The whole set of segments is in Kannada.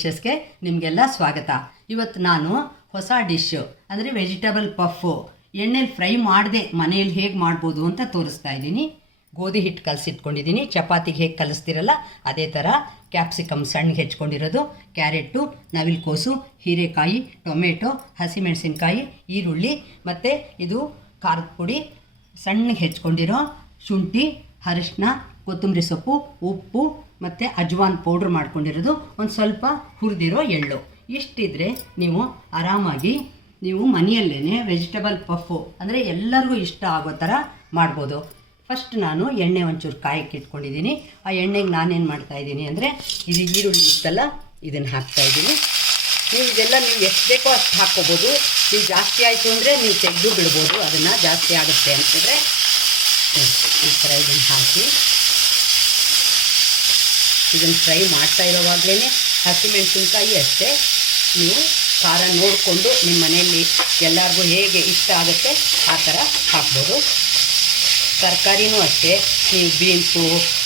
ಡಿಶಸ್ಗೆ ನಿಮಗೆಲ್ಲ ಸ್ವಾಗತ. ಇವತ್ತು ನಾನು ಹೊಸ ಡಿಶ್ಶು ಅಂದರೆ ವೆಜಿಟೇಬಲ್ ಪಫ್ಫು ಎಣ್ಣೆಲಿ ಫ್ರೈ ಮಾಡದೆ ಮನೆಯಲ್ಲಿ ಹೇಗೆ ಮಾಡ್ಬೋದು ಅಂತ ತೋರಿಸ್ತಾ ಇದ್ದೀನಿ. ಗೋಧಿ ಹಿಟ್ಟು ಕಲಸಿಟ್ಕೊಂಡಿದ್ದೀನಿ. ಚಪಾತಿಗೆ ಹೇಗೆ ಕಲಿಸ್ತಿರಲ್ಲ, ಅದೇ ಥರ ಕ್ಯಾಪ್ಸಿಕಮ್ ಸಣ್ಣಗೆ ಹೆಚ್ಕೊಂಡಿರೋದು ಕ್ಯಾರೆಟು ನವಿಲ್ಕೋಸು, ಹೀರೆಕಾಯಿ, ಟೊಮೆಟೊ, ಹಸಿಮೆಣಸಿನ್ಕಾಯಿ, ಈರುಳ್ಳಿ, ಮತ್ತು ಇದು ಖಾರದ ಪುಡಿ ಸಣ್ಣಗೆ ಹೆಚ್ಕೊಂಡಿರೋ ಶುಂಠಿ ಅರಿಶಿನ ಕೊತ್ತಂಬರಿ ಸೊಪ್ಪು, ಉಪ್ಪು ಮತ್ತು ಅಜ್ವಾನ್ ಪೌಡ್ರ್ ಮಾಡ್ಕೊಂಡಿರೋದು. ಒಂದು ಸ್ವಲ್ಪ ಹುರಿದಿರೋ ಎಳ್ಳು. ಇಷ್ಟಿದ್ರೆ ನೀವು ಆರಾಮಾಗಿ ನೀವು ಮನೆಯಲ್ಲೇ ವೆಜಿಟೇಬಲ್ ಪಫು ಅಂದರೆ ಎಲ್ಲರಿಗೂ ಇಷ್ಟ ಆಗೋ ಥರ ಮಾಡ್ಬೋದು. ಫಸ್ಟ್ ನಾನು ಎಣ್ಣೆ ಒಂಚೂರು ಕಾಯಕ್ಕೆ ಇಟ್ಕೊಂಡಿದ್ದೀನಿ. ಆ ಎಣ್ಣೆಗೆ ನಾನೇನು ಮಾಡ್ತಾಯಿದ್ದೀನಿ ಅಂದರೆ ಇದು ಈರುಳ್ಳಿ ಇತ್ತಲ್ಲ, ಇದನ್ನು ಹಾಕ್ತಾಯಿದ್ದೀನಿ ನೀವು ಇದೆಲ್ಲ ನೀವು ಎಷ್ಟು ಬೇಕೋ ಅಷ್ಟು ಹಾಕ್ಕೋಬೋದು. ನೀವು ಜಾಸ್ತಿ ಆಯಿತು ಅಂದರೆ ನೀವು ತೆಗೆದು ಬಿಡ್ಬೋದು. ಅದನ್ನು ಜಾಸ್ತಿ ಆಗುತ್ತೆ ಅಂತಂದರೆ ಈ ಥರ ಇದನ್ನು ಹಾಕಿ. ಇದನ್ನು ಫ್ರೈ ಮಾಡ್ತಾ ಇರೋವಾಗಲೇ ಹಸಿಮೆಣಸಿನ್ಕಾಯಿ ಅಷ್ಟೇ. ನೀವು ಖಾರ ನೋಡಿಕೊಂಡು ನಿಮ್ಮ ಮನೆಯಲ್ಲಿ ಎಲ್ಲರಿಗೂ ಹೇಗೆ ಇಷ್ಟ ಆಗುತ್ತೆ ಆ ಥರ ಹಾಕ್ಬೋದು. ತರಕಾರಿನೂ ಅಷ್ಟೇ. ನೀವು ಬೀನ್ಸು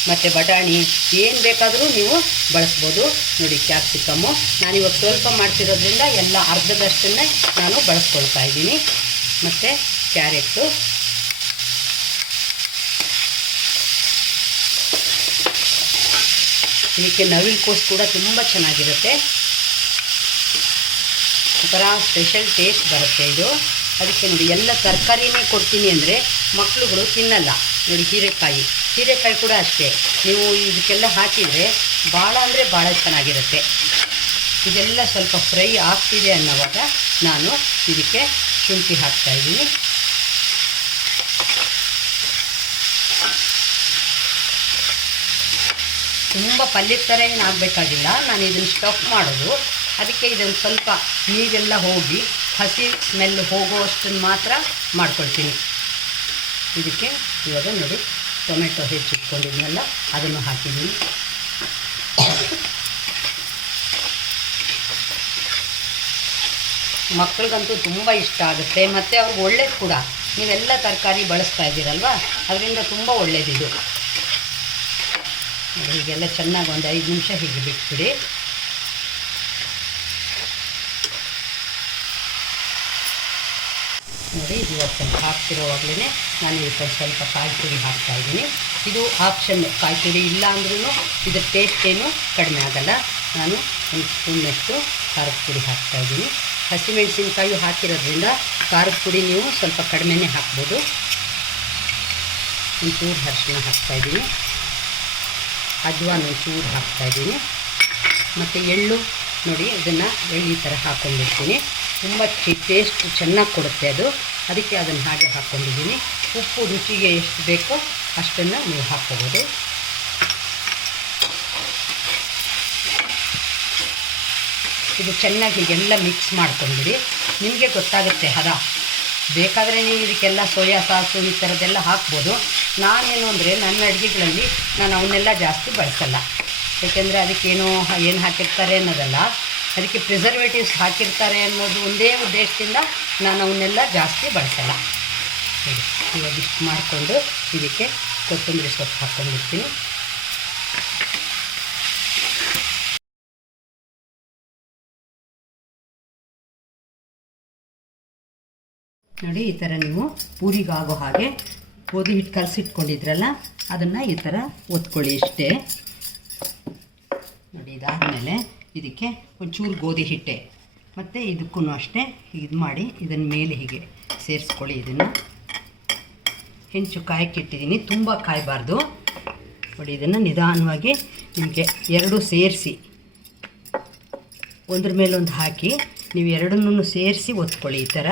ಮತ್ತು ಬಟಾಣಿ ಏನು ಬೇಕಾದರೂ ನೀವು ಬಳಸ್ಬೋದು. ನೋಡಿ ಕ್ಯಾಪ್ಸಿಕಮ್ಮು. ನಾನಿವಾಗ ಸ್ವಲ್ಪ ಮಾಡ್ತಿರೋದ್ರಿಂದ ಎಲ್ಲ ಅರ್ಧದಷ್ಟನ್ನೇ ನಾನು ಬಳಸ್ಕೊಳ್ತಾ ಇದ್ದೀನಿ. ಮತ್ತು ಕ್ಯಾರೆಟು. ಇದಕ್ಕೆ ನವಿಲು ಕೋಸು ಕೂಡ ತುಂಬ ಚೆನ್ನಾಗಿರುತ್ತೆ. ಒಂಥರ ಸ್ಪೆಷಲ್ ಟೇಸ್ಟ್ ಬರುತ್ತೆ ಇದು. ಅದಕ್ಕೆ ನೋಡಿ ಎಲ್ಲ ತರಕಾರಿನೇ ಕೊಡ್ತೀನಿ ಅಂದರೆ ಮಕ್ಕಳುಗಳು ತಿನ್ನಲ್ಲ. ನೋಡಿ ಹೀರೆಕಾಯಿ. ಹೀರೆಕಾಯಿ ಕೂಡ ಅಷ್ಟೇ. ನೀವು ಇದಕ್ಕೆಲ್ಲ ಹಾಕಿದರೆ ಭಾಳ ಅಂದರೆ ಭಾಳ ಚೆನ್ನಾಗಿರುತ್ತೆ. ಇದೆಲ್ಲ ಸ್ವಲ್ಪ ಫ್ರೈ ಆಗ್ತಿದೆ ಅನ್ನೋವಾಗ ನಾನು ಇದಕ್ಕೆ ಶುಂಠಿ ಹಾಕ್ತಾಯಿದ್ದೀನಿ ತುಂಬ ಪಲ್ಯದ ಥರ ಏನು ಆಗಬೇಕಾಗಿಲ್ಲ. ನಾನು ಇದನ್ನು ಸ್ಟಫ್ ಮಾಡೋದು. ಅದಕ್ಕೆ ಇದನ್ನು ಸ್ವಲ್ಪ ನೀರೆಲ್ಲ ಹೋಗಿ ಹಸಿ ಸ್ಮೆಲ್ ಹೋಗುವಷ್ಟನ್ನು ಮಾತ್ರ ಮಾಡ್ಕೊಳ್ತೀನಿ. ಇದಕ್ಕೆ ಇವಾಗ ನೋಡಿ, ಟೊಮೆಟೊ ಹೆಚ್ಚಿಟ್ಕೊಂಡಿದ್ನಲ್ಲ ಅದನ್ನು ಹಾಕಿದ್ದೀನಿ. ಮಕ್ಕಳಿಗಂತೂ ತುಂಬ ಇಷ್ಟ ಆಗುತ್ತೆ. ಮತ್ತು ಅವ್ರಿಗೆ ಒಳ್ಳೇದು ಕೂಡ. ನೀವೆಲ್ಲ ತರಕಾರಿ ಬಳಸ್ತಾ ಇದ್ದೀರಲ್ವ? ಅದರಿಂದ ತುಂಬ ಒಳ್ಳೇದಿದು. ಹೀಗೆಲ್ಲ ಚೆನ್ನಾಗಿ ಒಂದು ಐದು ನಿಮಿಷ ಹೀಗೆ ಬಿಟ್ಬಿಡಿ. ನೋಡಿ, ಇದು ಸ್ವಲ್ಪ ಹಾಕ್ತಿರೋವಾಗಲೇ ನಾನು ಇದಕ್ಕೆ ಸ್ವಲ್ಪ ಕಾಯಿ ಹಾಕ್ತಾ ಇದ್ದೀನಿ. ಇದು ಆಪ್ಷನ್ ಕಾಯಿ ತುರಿ ಇಲ್ಲ ಅಂದ್ರೂ ಇದ್ರ ಟೇಸ್ಟ್ ಏನು ಕಡಿಮೆ ಆಗಲ್ಲ. ನಾನು ಒಂದು ಸ್ಪೂನ್ನಷ್ಟು ಖಾರದ ಪುಡಿ ಹಾಕ್ತಾ ಇದ್ದೀನಿ. ಹಸಿಮೆಣಸಿನ್ಕಾಯಿ ಹಾಕಿರೋದ್ರಿಂದ ಖಾರದ ಪುಡಿ ನೀವು ಸ್ವಲ್ಪ ಕಡಿಮೆನೇ ಹಾಕ್ಬೋದು. ಒಂಚೂರು ಅರಿಶಿನ ಹಾಕ್ತಾಯಿದ್ದೀನಿ ಅಜ್ವಾನ್ ಹಾಕ್ತಾ ಇದ್ದೀನಿ. ಮತ್ತು ಎಳ್ಳು ನೋಡಿ ಅದನ್ನು ಎಳ್ಳಿ ಥರ ಹಾಕ್ಕೊಂಡಿರ್ತೀನಿ ತುಂಬ ಚಿ ಟೇಸ್ಟ್ ಚೆನ್ನಾಗಿ ಕೊಡುತ್ತೆ ಅದು. ಅದಕ್ಕೆ ಅದನ್ನು ಹಾಗೆ ಹಾಕ್ಕೊಂಡಿದ್ದೀನಿ ಉಪ್ಪು, ರುಚಿಗೆ ಎಷ್ಟು ಬೇಕೋ ಅಷ್ಟನ್ನು ನೀವು ಹಾಕ್ಕೋಬೋದು. ಇದು ಚೆನ್ನಾಗಿ ಎಲ್ಲ ಮಿಕ್ಸ್ ಮಾಡ್ಕೊಂಡ್ಬಿಡಿ. ನಿಮಗೆ ಗೊತ್ತಾಗುತ್ತೆ ಹದ. ಬೇಕಾದರೆ ನೀವು ಇದಕ್ಕೆಲ್ಲ ಸೋಯಾ ಸಾಸು ಈ ಥರದ್ದೆಲ್ಲ ಹಾಕ್ಬೋದು. ನಾನೇನು ಅಂದರೆ ನನ್ನ ಅಡುಗೆಗಳಲ್ಲಿ ನಾನು ಅವನ್ನೆಲ್ಲ ಜಾಸ್ತಿ ಬಳಸಲ್ಲ. ಏಕೆಂದರೆ ಅದಕ್ಕೇನು ಏನು ಹಾಕಿರ್ತಾರೆ ಅನ್ನೋದಲ್ಲ. ಅದಕ್ಕೆ ಪ್ರಿಸರ್ವೇಟಿವ್ಸ್ ಹಾಕಿರ್ತಾರೆ ಅನ್ನೋದು ಒಂದೇ ಉದ್ದೇಶದಿಂದ ನಾನು ಅವನ್ನೆಲ್ಲ ಜಾಸ್ತಿ ಬಳಸಲ್ಲ. ಇವಾಗ ಇಷ್ಟು ಮಾಡಿಕೊಂಡು ಇದಕ್ಕೆ ಕೊತ್ತಂಬರಿ ಸೊಪ್ಪು ಹಾಕ್ಕೊಂಡಿರ್ತೀನಿ ನೋಡಿ, ಈ ಥರ ನೀವು ಪೂರಿಗಾಗೋ ಹಾಗೆ ಗೋಧಿ ಹಿಟ್ಟು ಕಲಸಿಟ್ಕೊಂಡಿದ್ರಲ್ಲ, ಅದನ್ನು ಈ ಥರ ಒತ್ಕೊಳ್ಳಿ ಇಷ್ಟೇ. ನೋಡಿ, ಇದಾದಮೇಲೆ ಇದಕ್ಕೆ ಒಂಚೂರು ಗೋಧಿ ಹಿಟ್ಟೆ. ಮತ್ತು ಇದಕ್ಕೂ ಅಷ್ಟೇ, ಇದು ಮಾಡಿ ಇದನ್ನು ಮೇಲೆ ಹೀಗೆ ಸೇರಿಸ್ಕೊಳ್ಳಿ ಇದನ್ನು. ಹೆಂಚು ಕಾಯಕ್ಕೆ ಇಟ್ಟಿದ್ದೀನಿ ತುಂಬ ಕಾಯಬಾರ್ದು. ನೋಡಿ, ಇದನ್ನು ನಿಧಾನವಾಗಿ ನಿಮಗೆ ಎರಡು ಸೇರಿಸಿ. ಒಂದ್ರ ಮೇಲೊಂದು ಹಾಕಿ, ನೀವು ಎರಡನ್ನೂ ಸೇರಿಸಿ ಒತ್ಕೊಳ್ಳಿ ಈ ಥರ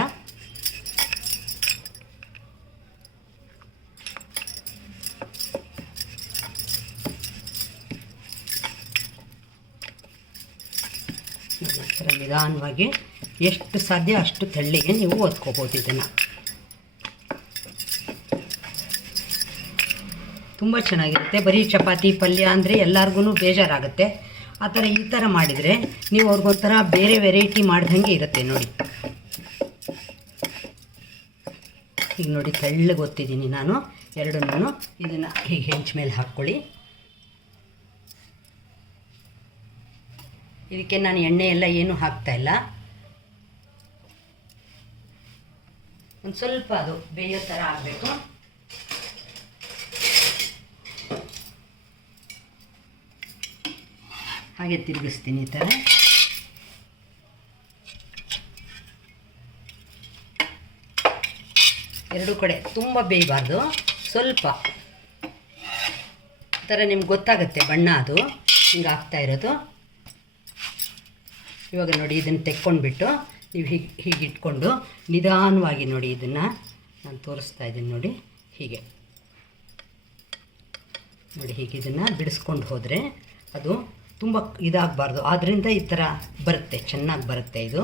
ಈ ಥರ ನಿಧಾನವಾಗಿ ಎಷ್ಟು ಸಾಧ್ಯ ಅಷ್ಟು ತೆಳ್ಳಿಗೆ ನೀವು ಒತ್ಕೋಬೋದು ಇದನ್ನು. ತುಂಬ ಚೆನ್ನಾಗಿರುತ್ತೆ. ಬರೀ ಚಪಾತಿ, ಪಲ್ಯ ಅಂದರೆ ಎಲ್ಲರಿಗೂ ಬೇಜಾರಾಗುತ್ತೆ. ಆ ಥರ ಈ ಥರ ಮಾಡಿದರೆ ನೀವು ಅವ್ರಿಗೊಂಥರ ಬೇರೆ ವೆರೈಟಿ ಮಾಡ್ದಂಗೆ ಇರುತ್ತೆ ನೋಡಿ. ಈಗ ನೋಡಿ ತೆಳ್ಳಗೆ ಗೊತ್ತಿದ್ದೀನಿ ನಾನು. ಎರಡನ್ನೂ ಇದನ್ನು ಹೀಗೆ ಹೆಂಚ್ ಮೇಲೆ ಹಾಕ್ಕೊಳ್ಳಿ. ಇದಕ್ಕೆ ನಾನು ಎಣ್ಣೆ ಎಲ್ಲ ಏನೂ ಹಾಕ್ತಾ ಇಲ್ಲ. ಒಂದು ಸ್ವಲ್ಪ ಅದು ಬೇಯೋ ಥರ ಆಗಬೇಕು. ಹಾಗೆ ತಿರುಗಿಸ್ತೀನಿ ಈ ಥರ ಎರಡು ಕಡೆ ತುಂಬ ಬೇಯಬಾರ್ದು. ಸ್ವಲ್ಪ. ಈ ಥರ ನಿಮ್ಗೆ ಗೊತ್ತಾಗುತ್ತೆ ಬಣ್ಣ ಅದು ಹಿಂಗೆ ಆಗ್ತಾ ಇರೋದು. ಇವಾಗ ನೋಡಿ ಇದನ್ನು ತೆಕ್ಕೊಂಡ್ಬಿಟ್ಟು ನೀವು ಹೀಗೆ ಹೀಗೆ ಇಟ್ಕೊಂಡು ನಿಧಾನವಾಗಿ ನೋಡಿ ಇದನ್ನು ನಾನು ತೋರಿಸ್ತಾ ಇದ್ದೀನಿ ನೋಡಿ ಹೀಗೆ. ನೋಡಿ ಹೀಗೆ ಇದನ್ನು ಬಿಡಿಸ್ಕೊಂಡು ಹೋದರೆ ಅದು ತುಂಬ ಇದಾಗಬಾರ್ದು. ಆದ್ದರಿಂದ ಈ ಥರ ಬರುತ್ತೆ, ಚೆನ್ನಾಗಿ ಬರುತ್ತೆ ಇದು.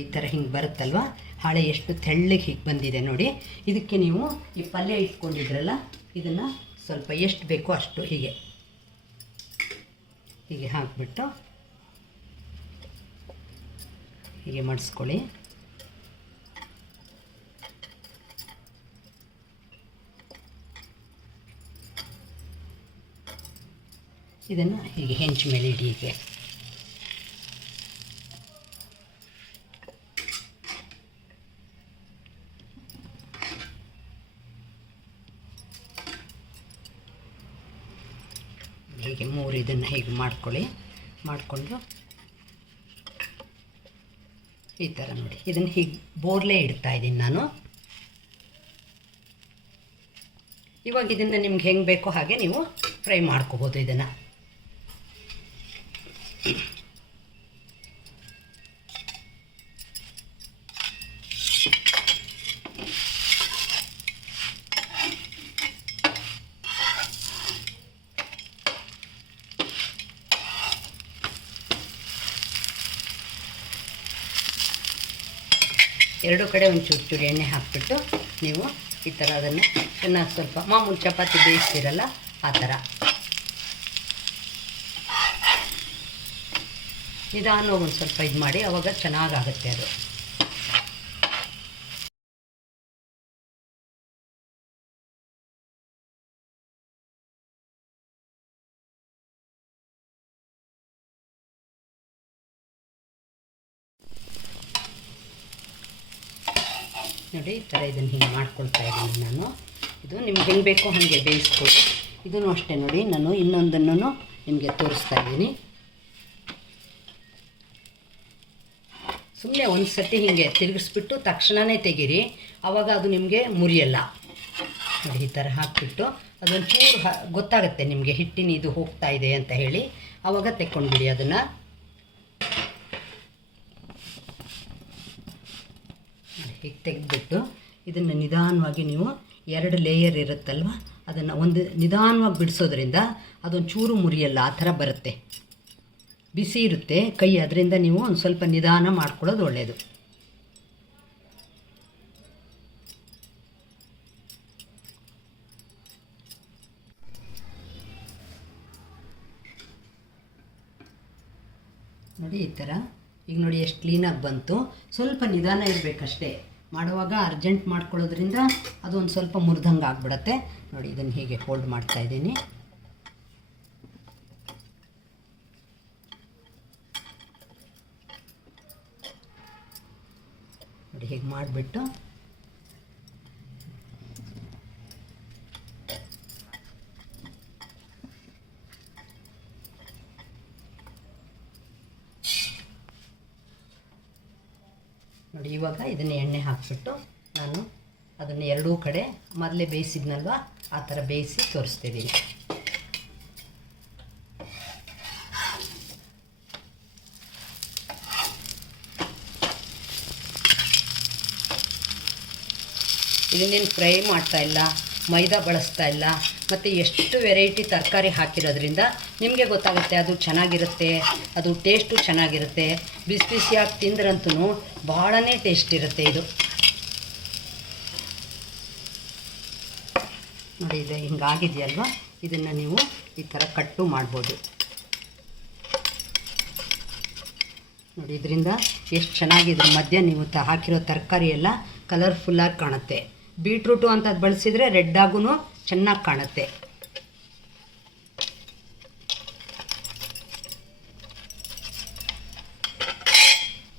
ಈ ಥರ ಹಿಂಗೆ ಬರುತ್ತಲ್ವ? ಹಾಳೆ ಎಷ್ಟು ತೆಳ್ಳಗೆ ಹೀಗೆ ಬಂದಿದೆ ನೋಡಿ. ಇದಕ್ಕೆ ನೀವು ಈ ಪಲ್ಯ ಇಟ್ಕೊಂಡಿದ್ರಲ್ಲ, ಇದನ್ನು ಸ್ವಲ್ಪ ಎಷ್ಟು ಬೇಕೋ ಅಷ್ಟು ಹೀಗೆ. ಹೀಗೆ ಹಾಕಿಬಿಟ್ಟು ಹೀಗೆ ಮಾಡಿಸ್ಕೊಳ್ಳಿ. ಇದನ್ನು ಹೀಗೆ ಹೆಂಚು ಮೇಲೆ ಇಡಿ ಮೂರು ಇದನ್ನು ಹೀಗೆ ಮಾಡ್ಕೊಳ್ಳಿ. ಮಾಡಿಕೊಂಡು ಈ ಥರ ನೋಡಿ. ಇದನ್ನು ಹೀಗೆ ಬೋರ್ಲೆ ಇಡ್ತಾ ಇದ್ದೀನಿ ನಾನು. ಇವಾಗ ಇದನ್ನು ನಿಮ್ಗೆ ಹೆಂಗೆ ಬೇಕೋ ಹಾಗೆ ನೀವು ಫ್ರೈ ಮಾಡ್ಕೋಬೋದು ಇದನ್ನು. ಎರಡು ಕಡೆ ಒಂದು ಚೂರು ಚೂರು ಎಣ್ಣೆ ಹಾಕಿಬಿಟ್ಟು ನೀವು ಈ ಥರ ಅದನ್ನು ಚೆನ್ನಾಗಿ ಸ್ವಲ್ಪ ಮಾಮೂಲು ಚಪಾತಿ ಬೇಯಿಸ್ತೀರಲ್ಲ ಆ ಥರ. ನಿಧಾನವಾಗಿ ಒಂದು ಸ್ವಲ್ಪ ಇದು ಮಾಡಿ ಅವಾಗ ಚೆನ್ನಾಗಾಗುತ್ತೆ ಅದು. ನೋಡಿ ಈ ಥರ ಇದನ್ನು ಹಿಂಗೆ ಮಾಡ್ಕೊಳ್ತಾ ಇದ್ದೀನಿ ನಾನು. ಇದು ನಿಮ್ಗೆ ಹೆಂಗೆ ಬೇಕೋ ಹಾಗೆ ಬೇಯಿಸ್ಕೊಳ್ಳಿ. ಇದನ್ನು ಅಷ್ಟೇ ನೋಡಿ ನಾನು ಇನ್ನೊಂದನ್ನು ನಿಮಗೆ ತೋರಿಸ್ತಾ ಇದ್ದೀನಿ. ಸುಮ್ಮನೆ ಒಂದು ಸತಿ ಹೀಗೆ ತಿರುಗಿಸ್ಬಿಟ್ಟು ತಕ್ಷಣವೇ ತೆಗೀರಿ. ಆವಾಗ ಅದು ನಿಮಗೆ ಮುರಿಯಲ್ಲ. ನೋಡಿ, ಈ ಥರ ಹಾಕಿಬಿಟ್ಟು ಅದೊಂದು ಚೂರು ಗೊತ್ತಾಗುತ್ತೆ ನಿಮಗೆ ಹಿಟ್ಟಿನ ಇದು ಹೋಗ್ತಾ ಇದೆ ಅಂತ ಹೇಳಿ. ಆವಾಗ ತೆಕ್ಕೊಂಡ್ಬಿಡಿ ಅದನ್ನು. ಹೀಗೆ ತೆಗೆದ್ಬಿಟ್ಟು ಇದನ್ನು ನಿಧಾನವಾಗಿ ನೀವು ಎರಡು ಲೇಯರ್ ಇರುತ್ತಲ್ವ? ಅದನ್ನು ಒಂದು ನಿಧಾನವಾಗಿ ಬಿಡಿಸೋದ್ರಿಂದ ಅದೊಂದು ಚೂರು ಮುರಿಯಲ್ಲ, ಆ ಥರ ಬರುತ್ತೆ. ಬಿಸಿ ಇರುತ್ತೆ, ಕೈ ಅದರಿಂದ ನೀವು ಒಂದು ಸ್ವಲ್ಪ ನಿಧಾನ ಮಾಡ್ಕೊಳ್ಳೋದು ಒಳ್ಳೆಯದು ನೋಡಿ ಈ ಥರ. ಈಗ ನೋಡಿ ಎಷ್ಟು ಕ್ಲೀನಾಗಿ ಬಂತು. ಸ್ವಲ್ಪ ನಿಧಾನ ಇರಬೇಕಷ್ಟೇ. ಮಾಡುವಾಗ ಅರ್ಜೆಂಟ್ ಮಾಡ್ಕೊಳ್ಳೋದ್ರಿಂದ ಅದು ಒಂದು ಸ್ವಲ್ಪ ಮುರಿದಂಗೆ ಆಗಿಬಿಡತ್ತೆ. ನೋಡಿ, ಇದನ್ನು ಹೀಗೆ ಹೋಲ್ಡ್ ಮಾಡ್ತಾ ಇದ್ದೀನಿ. ನೋಡಿ, ಹೀಗೆ ಮಾಡಿಬಿಟ್ಟು ನೋಡಿ, ಇವಾಗ ಇದನ್ನು ಎಣ್ಣೆ ಹಾಕಿಬಿಟ್ಟು ನಾನು ಅದನ್ನು ಎರಡೂ ಕಡೆ ಮೊದಲೇ ಬೇಯಿಸಿದ್ನಲ್ವ? ಆ ಥರ ಬೇಯಿಸಿ ತೋರಿಸ್ತಿದ್ದೀನಿ ಇದನ್ನೇನು ಫ್ರೈ ಮಾಡ್ತಾ ಇಲ್ಲ. ಮೈದಾ ಬಳಸ್ತಾ ಇಲ್ಲ. ಮತ್ತು ಎಷ್ಟು ವೆರೈಟಿ ತರಕಾರಿ ಹಾಕಿರೋದ್ರಿಂದ ನಿಮಗೆ ಗೊತ್ತಾಗುತ್ತೆ ಅದು ಚೆನ್ನಾಗಿರುತ್ತೆ, ಅದು ಟೇಸ್ಟು ಚೆನ್ನಾಗಿರುತ್ತೆ. ಬಿಸಿ ಬಿಸಿಯಾಗಿ ತಿಂದ್ರಂತೂ ಭಾಳನೇ ಟೇಸ್ಟ್ ಇರುತ್ತೆ ಇದು. ನೋಡಿ, ಇದು ಹಿಂಗಾಗಿದೆಯಲ್ವ ಇದನ್ನು ನೀವು ಈ ಥರ ಕಟ್ಟು ಮಾಡ್ಬೋದು. ನೋಡಿ, ಇದರಿಂದ ಎಷ್ಟು ಚೆನ್ನಾಗಿದೆ. ಮಧ್ಯ ನೀವು ತ ಹಾಕಿರೋ ತರಕಾರಿ ಎಲ್ಲ ಕಲರ್ಫುಲ್ಲಾಗಿ ಕಾಣುತ್ತೆ. ಬೀಟ್ರೂಟು ಅಂತದ್ದು ಬಳಸಿದರೆ ರೆಡ್ಡಾಗೂ ಚೆನ್ನಾಗಿ ಕಾಣುತ್ತೆ.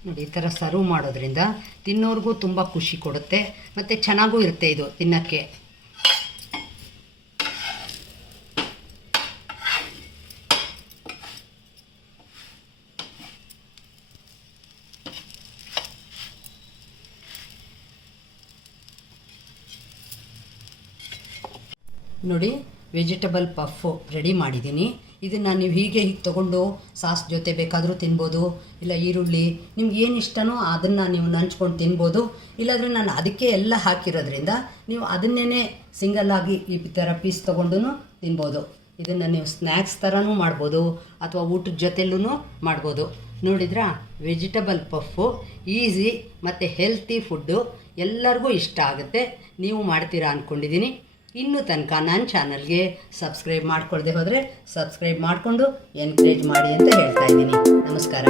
ನೋಡಿ, ಈ ಥರ ಸರ್ವ್ ಮಾಡೋದ್ರಿಂದ ತಿನ್ನೋರಿಗೂ ತುಂಬ ಖುಷಿ ಕೊಡುತ್ತೆ. ಮತ್ತು ಚೆನ್ನಾಗೂ ಇರುತ್ತೆ ಇದು ತಿನ್ನೋಕ್ಕೆ. ನೋಡಿ ವೆಜಿಟೇಬಲ್ ಪಫು ರೆಡಿ ಮಾಡಿದ್ದೀನಿ. ಇದನ್ನು ನೀವು ಹೀಗೆ ಹೀಗೆ ತೊಗೊಂಡು ಸಾಸ್ ಜೊತೆ ಬೇಕಾದರೂ ತಿನ್ಬೋದು, ಇಲ್ಲ ಈರುಳ್ಳಿ, ನಿಮ್ಗೆ ಏನು ಇಷ್ಟನೋ ಅದನ್ನು ನೀವು ನಂಚ್ಕೊಂಡು ತಿನ್ಬೋದು. ಇಲ್ಲಾಂದರೆ ನಾನು ಅದಕ್ಕೆ ಎಲ್ಲ ಹಾಕಿರೋದ್ರಿಂದ ನೀವು ಅದನ್ನೇ ಸಿಂಗಲ್ಲಾಗಿ ಈ ಥರ ಪೀಸ್ ತೊಗೊಂಡು ತಿನ್ಬೋದು. ಇದನ್ನು ನೀವು ಸ್ನ್ಯಾಕ್ಸ್ ಥರನೂ ಮಾಡ್ಬೋದು, ಅಥವಾ ಊಟದ ಜೊತೆಲೂ ಮಾಡ್ಬೋದು. ನೋಡಿದ್ರಾ? ವೆಜಿಟೇಬಲ್ ಪಫು ಈಸಿ ಮತ್ತು ಹೆಲ್ತಿ ಫುಡ್ಡು ಎಲ್ಲರಿಗೂ ಇಷ್ಟ ಆಗುತ್ತೆ. ನೀವು ಮಾಡ್ತೀರಾ ಅಂದ್ಕೊಂಡಿದ್ದೀನಿ ಇನ್ನೂ ತನಕ ನನ್ನ ಚಾನಲ್ಗೆ ಸಬ್ಸ್ಕ್ರೈಬ್ ಮಾಡ್ಕೊಳ್ಳದೆ ಹೋದರೆ ಸಬ್ಸ್ಕ್ರೈಬ್ ಮಾಡಿಕೊಂಡು ಎನ್ಕರೇಜ್ ಮಾಡಿ ಅಂತ ಹೇಳ್ತಾ ಇದ್ದೀನಿ. ನಮಸ್ಕಾರ.